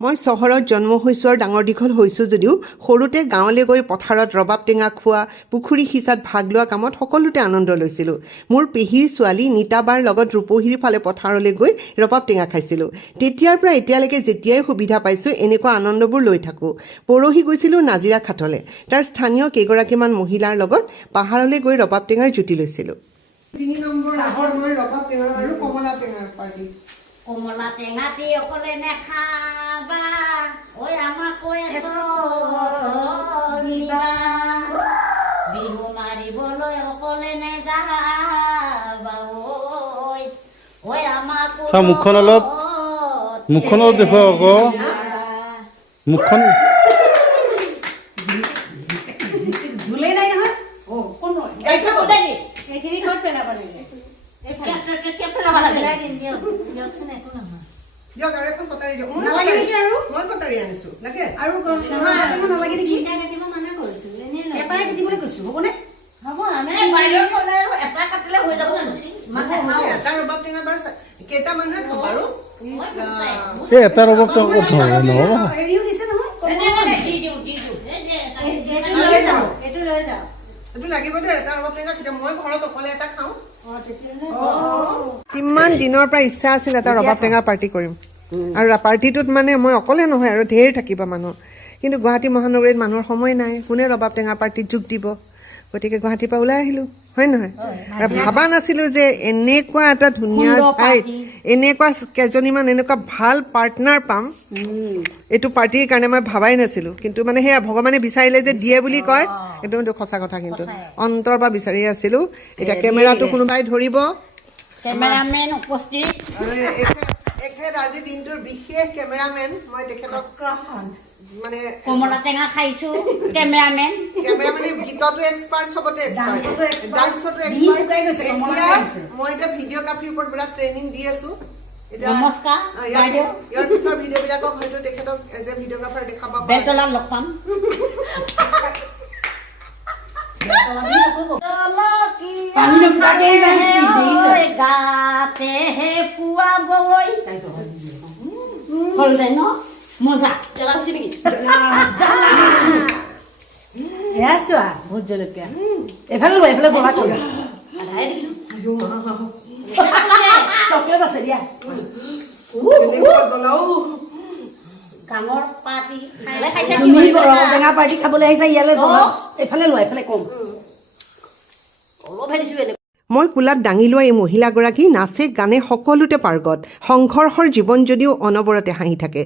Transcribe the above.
মই চহৰত জন্ম হৈছোঁ আৰু ডাঙৰ দীঘল হৈছোঁ যদিও সৰুতে গাঁৱলৈ গৈ পথাৰত ৰবাব টেঙা খোৱা, পুখুৰী সিঁচাত ভাগ লোৱা কামত সকলোতে আনন্দ লৈছিলোঁ। মোৰ পেহীৰ ছোৱালী নিতাবাৰ লগত ৰূপহীৰ ফালে পথাৰলৈ গৈ ৰবাব টেঙা খাইছিলোঁ। তেতিয়াৰ পৰা এতিয়ালৈকে যেতিয়াই সুবিধা পাইছোঁ এনেকুৱা আনন্দবোৰ লৈ থাকোঁ। পৰহি গৈছিলোঁ নাজিৰা ঘাটলৈ। তাৰ স্থানীয় কেইগৰাকীমান মহিলাৰ লগত পাহাৰলৈ গৈ ৰবাব টেঙাৰ জুতি লৈছিলোঁ। 3 নম্বৰ মই ৰবাব টেঙা আৰু কমলা টেঙাৰ পাৰ্টি। কমলা টেঙাটি অকলে নেখাবা, ঐ আমাক দিবা, বিহু মাৰিবলৈ অকলে নেযাবা, ঐ আমাক মুখখন অলপ দেখুৱাওক আকৌ মুখখন ভুলেই নাই নহয়। এইখিনি ক'ত পেলাব লাগে? এটা ৰবাব কিমান দিনৰ পৰা ইচ্ছা আছিল এটা ৰবাব টেঙা পাৰ্টি কৰিম আৰু পাৰ্টিটোত মানে মই অকলে নহয় আৰু ঢেৰ থাকিব মানুহ, কিন্তু গুৱাহাটী মহানগৰীত মানুহৰ সময় নাই, কোনে ৰবাব টেঙা পাৰ্টিত যোগ দিব। গতিকে গুৱাহাটীৰ পৰা ওলাই আহিলোঁ, হয় নহয়? আৰু ভাবা নাছিলোঁ যে এনেকুৱা এটা ধুনীয়া ঠাইত এনেকুৱা কেইজনীমান এনেকুৱা ভাল পাৰ্টনাৰ পাম। এইটো পাৰ্টিৰ কাৰণে মই ভাবাই নাছিলোঁ, কিন্তু মানে সেয়া ভগৱানে বিচাৰিলে যে দিয়ে বুলি কয়, একদম এইটো সঁচা কথা। কিন্তু অন্তৰ পৰা বিচাৰি আছিলোঁ। এতিয়া কেমেৰাটো কোনোবাই ধৰিব, কেমেৰামেন উপস্থিত। এখেত আজি দিনটোৰ বিশেষ কেমেৰামেন। মই তেখেতক মানে কমলা টেঙা খাইছোঁ। কেমেৰামেন গীততো এক্সপাৰ্ট, চবতে এক্সপাৰ্ট, ডান্সতো এক্সপাৰ্ট। মই এতিয়া ভিডিঅ'গ্ৰাফিৰ ওপৰত বিৰাট ট্ৰেইনিং দি আছোঁ। নমস্কাৰ। ইয়াৰ পিছৰ ভিডিঅ'বিলাকক হয়তো তেখেতক এজ এ ভিডিঅ'গ্ৰাফাৰ দেখাব বেলতলাত লগ পাম। গাতেহে পুৱা গৈ হ'ল দে ন মজা জ্বলা হৈছে নেকি? চোৱা ভোট জলকীয়া এফালে লোৱা, এফালে জ্বলা কৰি আধাই দিছোঁ। চকলেট আছে দিয়া। কামৰ পাৰ্টি খালে খাইছে। তুমি টেঙা পাৰ্টি খাবলৈ আহিছা, ইয়ালৈ জ্বলা এফালে লোৱা, এফালে কম অলপহে দিছোঁ। এনে মই কোলাত দাঙি লোৱা এই মহিলাগৰাকী নাচে গানে সকলোতে পাৰ্গত। সংঘৰ্ষৰ জীৱন যদিও অনবৰতে হাঁহি থাকে।